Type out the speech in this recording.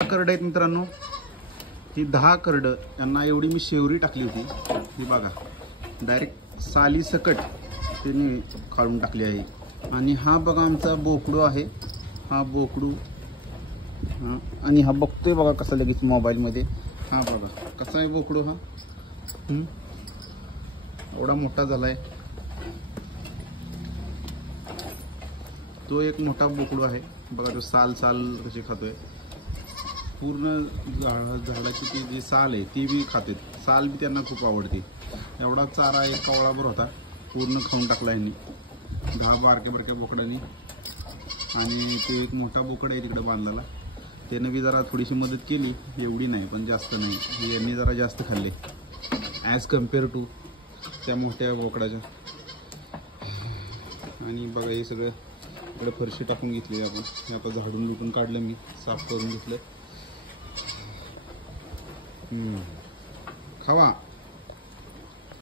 करड आहेत मित्रांनो, ही 10 करड यांना एवढी मी शेवरी टाकली होती. ही बघा डायरेक्ट साली सकट त्यांनी काढून टाकली आहे. आणि हा बघा आमचा बोकडू आहे. हा बोकडू आणि हा बघतोय बघा कसा लगेच मोबाईलमध्ये. हा बघा कसा आहे बोकडू. हा एवढा मोठा झालाय. तो एक मोठा बोकडू आहे बघा. तो साल कशी खातोय. पूर्ण झाडाची ती जी साल आहे ती बी खाते. साल बी त्यांना खूप आवडते. एवढा चारा एक कावळाभर होता, पूर्ण खाऊन टाकला यांनी 10 बारक्या बोकडांनी. आणि ते एक मोठा बोकड आहे तिकडे बांधलेला, त्याने बी जरा थोडीशी मदत केली, एवढी नाही पण जास्त नाही. यांनी जरा जास्त खाल्ले ॲज कम्पेअर टू त्या मोठ्या बोकडाच्या. आणि बघा हे सगळं इकडे फरशी टाकून घेतली आपण. हे आता झाडून लुटून काढलं, मी साफ करून घेतलं. खावा.